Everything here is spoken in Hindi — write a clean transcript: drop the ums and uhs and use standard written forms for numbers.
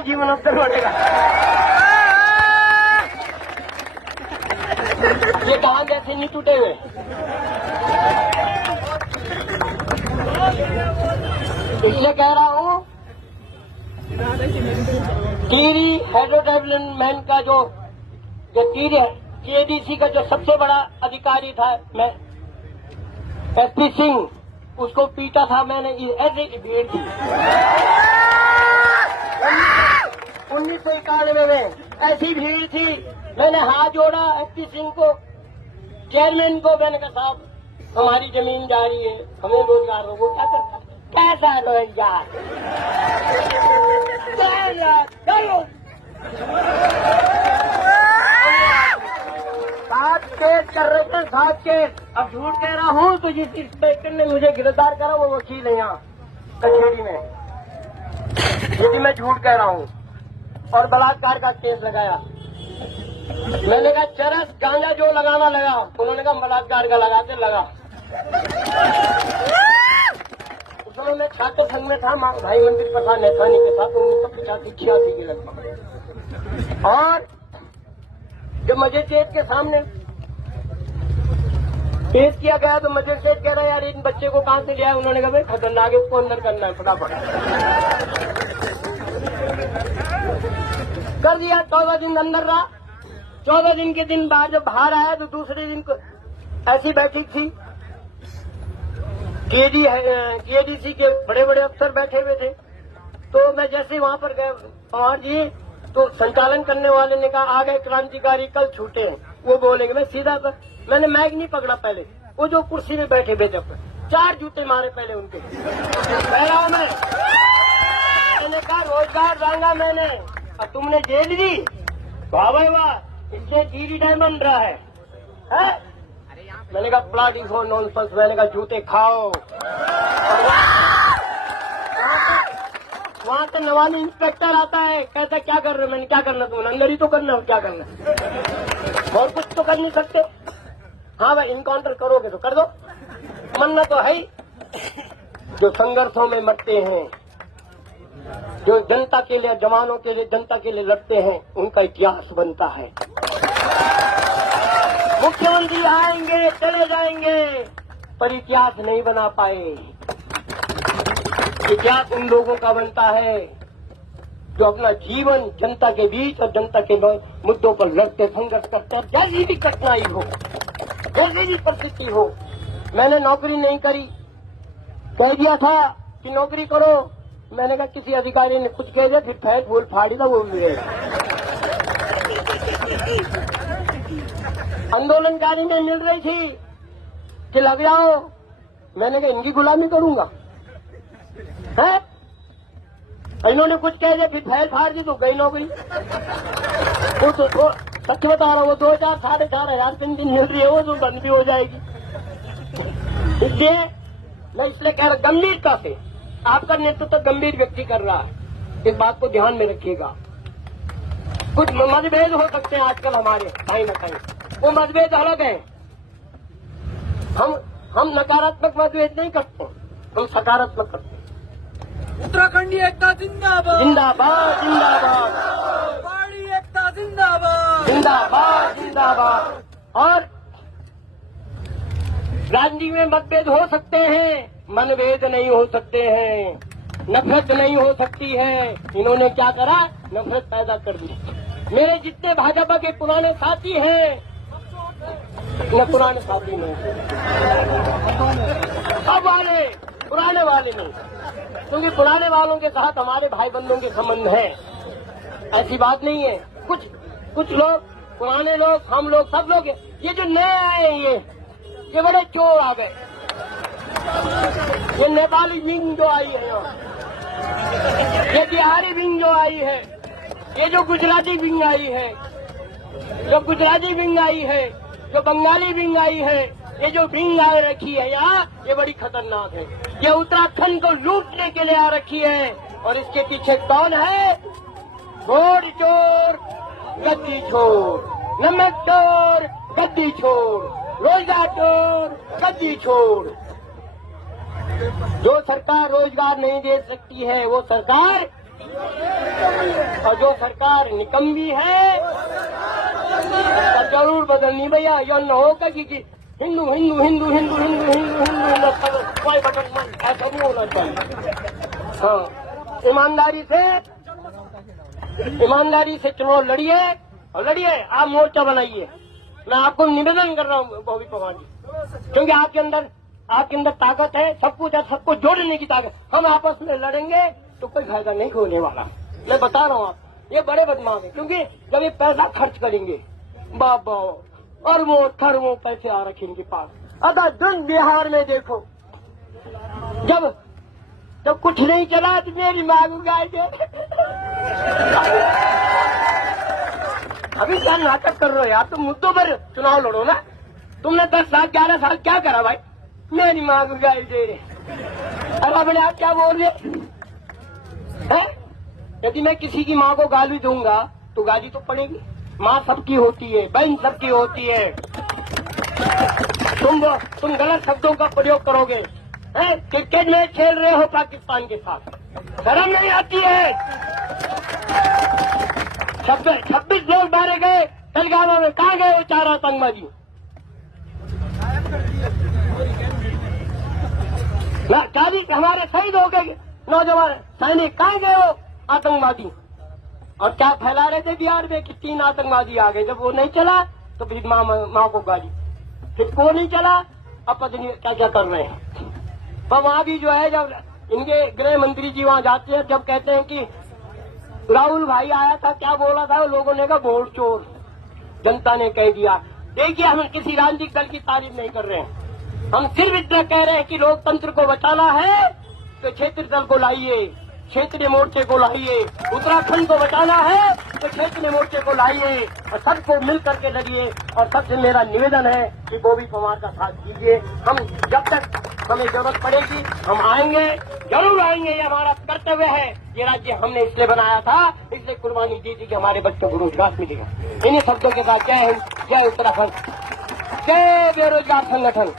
जीवनोत्तर बढ़ेगा। ये कहा जैसे नहीं टूटे हुए। इसलिए कह रहा हूँ टीरी डेवलपमेंट का जो टीरी केडीसी का जो सबसे बड़ा अधिकारी था, मैं एसपी सिंह, उसको पीटा था मैंने ऐसे भीड़ थी 1991 में, ऐसी भीड़ थी। मैंने हाथ जोड़ा एसपी सिंह को, चेयरमैन को, मैंने कहा साहब हमारी जमीन जा रही है, हमें रोजगार हो। वो क्या करता, कैसा रोजगार, सात केस कर रहे थे, 7 केस। अब झूठ कह रहा हूँ तो जिस इंस्पेक्टर ने मुझे गिरफ्तार करा वो वकील है यहाँ कचहरी में, यदि मैं झूठ कह रहा हूँ, और बलात्कार का केस लगाया। मैंने कहा चरस गांजा जो लगाना लगा, उन्होंने कहा बलात्कार का लगाते लगा। उस समय मैं छात्र संघ में था, भाई मंदिर प्रसाद नेथानी के साथ 1985-86 के लगभग। और जब मजिस्ट्रेट के सामने पेश किया गया तो मजिस्ट्रेट कह रहा है यार इन बच्चे को कहां से लिया। उन्होंने कहा भाई खतरनाक है, उसको अंदर करना है, फटाफट कर दिया। 14 दिन अंदर रहा। 14 दिन के दिन बाद जब बाहर आया तो दूसरे दिन ऐसी बैठक थी, केडीसी के बड़े बड़े अफसर बैठे हुए थे। तो मैं जैसे वहां पर गए पहुंच जी, तो संचालन करने वाले ने कहा आ गए क्रांतिकारी, कल छूटे हैं। वो बोलेंगे, मैं सीधा कर, मैंने मैग नहीं पकड़ा पहले, वो जो कुर्सी में बैठे थे 4 जूते मारे पहले उनके। कह रहा हूं मैंने कहा रोजगार मांगा मैंने, अब तुमने जेल दी, वाह भाई वाह, इससे टीडी टाइम बन रहा है? मैंने कहा प्लाटिंग फॉर नॉनसेंस। मैंने कहा जूते खाओ। वहां से नवानी इंस्पेक्टर आता है, कहता क्या कर रहे हो? मैंने क्या करना, तुमने अंदर ही तो करना, क्या करना, और कुछ तो कर नहीं सकते। हाँ भाई इनकाउंटर करोगे तो कर दो, मरना तो है ही। जो संघर्षों में मरते हैं, जो जनता के लिए, जवानों के लिए, जनता के लिए लड़ते हैं, उनका इतिहास बनता है। मुख्यमंत्री आएंगे चले जाएंगे पर इतिहास नहीं बना पाए। इतिहास उन लोगों का बनता है जो अपना जीवन जनता के बीच और जनता के मुद्दों पर लड़ते, संघर्ष करते हैं, जैसी भी कठिनाई हो, जैसी भी परिस्थिति हो। मैंने नौकरी नहीं करी, कह दिया था कि नौकरी करो। मैंने कहा किसी अधिकारी ने कुछ कह दिया, फिर फैट बोल फाड़ी था वो मिले। आंदोलनकारी में मिल रही थी कि लग जाओ, मैंने कहा इनकी गुलामी करूंगा है? इन्होंने कुछ कह दिया, फिर फैल फाड़ दी तो गई नौकरी। वो तो सच बता रहा हूँ, वो 2,000 साढ़े 4,000 दिन मिल रही है, वो तो बंद भी हो जाएगी। इसलिए मैं इसलिए कह रहा, गंभीरता से आपका नेतृत्व तो गंभीर व्यक्ति कर रहा है, इस बात को ध्यान में रखिएगा। कुछ मतभेद हो सकते हैं आजकल हमारे कहीं न कहीं, वो मतभेद अलग है। हम नकारात्मक मतभेद नहीं करते, हम सकारात्मक करते हैं। उत्तराखंडी एकता जिंदाबाद, जिंदाबाद जिंदाबाद, पहाड़ी एकता जिंदाबाद, जिंदाबाद जिंदाबाद। और राजनीति में मतभेद हो सकते हैं, मनभेद नहीं हो सकते हैं, नफरत नहीं हो सकती है। इन्होंने क्या करा, नफरत पैदा कर दी। मेरे जितने भाजपा के पुराने साथी हैं, न पुराने साथी नहीं, अब वाले पुराने वाले नहीं, क्योंकि पुराने वालों के साथ हमारे भाई बंधुओं के संबंध है, ऐसी बात नहीं है। कुछ लोग, पुराने लोग, हम लोग, सब लोग, ये जो नए आए हैं ये बड़े चोर आ गए। ये नेपाली विंग जो आई है, ये बिहारी विंग जो आई है, ये जो गुजराती विंग आई है, जो गुजराती विंग आई है, जो बंगाली विंग आई है, ये जो विंग आ रखी है यहाँ, ये बड़ी खतरनाक है। ये उत्तराखंड को लूटने के लिए आ रखी है। और इसके पीछे कौन है? घोड़ चोर, गद्दी छोर, नमक चोर, गद्दी छोर, रोजगार चोर, गद्दी छोर। जो सरकार रोजगार नहीं दे सकती है वो सरकार और जो सरकार निकम्मी है तो जरूर बदलनी भैया। यह न होगा कि हिंदू हिंदू हिंदू हिंदू हिंदू हिंदू हिंदू कोई बटन मन ऐसा नहीं होना चाहिए। हाँ, ईमानदारी से चुनाव लड़िए और लड़िए, आप मोर्चा बनाइए। मैं आपको निवेदन कर रहा हूँ बॉबी पवार जी, क्योंकि आपके अंदर ताकत है, सब कुछ है, सबको जोड़ने की ताकत। हम आपस में लड़ेंगे तो कोई फायदा नहीं होने वाला। मैं बता रहा हूँ आप, ये बड़े बदमाश है, क्योंकि जब ये पैसा खर्च करेंगे बाबा अरबों खरबों पैसे आ रखे इनके पास। अदा दिन बिहार में देखो, जब कुछ नहीं चला तो मेरी मांग गाय दे। अभी क्या नाटक कर रहे हो यार, तुम मुद्दों पर चुनाव लड़ो ना। तुमने 10 साल 11 साल क्या करा भाई? मेरी मांग गाय दे रहे। अरे अपने आप क्या बोल रहे हैं? यदि मैं किसी की माँ को गाली दूंगा तो गाली तो पड़ेगी। माँ सबकी होती है, बहन सबकी होती है। तुम गलत शब्दों का प्रयोग करोगे। क्रिकेट मैच खेल रहे हो पाकिस्तान के साथ, शर्म नहीं आती है? 26 लोग मारे गए तेलंगाना में, कहाँ गए वो 4 आतंकवादी? 40 हमारे शहीद हो गए नौजवान सैनिक, कहाँ गए वो आतंकवादी? और क्या फैला रहे थे बिहार में कि 3 आतंकवादी आ गए। जब वो नहीं चला तो फिर माँ को गाली, फिर वो नहीं चला, अब पता नहीं क्या क्या कर रहे हैं। पर वहाँ भी जो है, जब इनके गृह मंत्री जी वहाँ जाते हैं, जब कहते हैं कि राहुल भाई आया था, क्या बोला था, लोगों ने कहा वोट चोर, जनता ने कह दिया। देखिए, हम किसी राजनीतिक दल की तारीफ नहीं कर रहे हैं, हम सिर्फ इतना कह रहे हैं कि लोकतंत्र को बचाना है तो क्षेत्रीय दल को लाइए, क्षेत्रीय मोर्चे को लाइए। उत्तराखंड को बचाना है तो क्षेत्रीय मोर्चे को लाइए और सबको मिल करके लड़िए। और सबसे मेरा निवेदन है कि बॉबी पवार का साथ दीजिए। हम जब तक हमें जरूरत पड़ेगी हम आएंगे, जरूर आएंगे। ये हमारा कर्तव्य है। ये राज्य हमने इसलिए बनाया था, इसलिए कुर्बानी दी थी कि हमारे बच्चों को रोजगार मिलेगा। इन्हीं शब्दों के साथ जय हिंद, जय उत्तराखंड, जय बेरोजगार संगठन।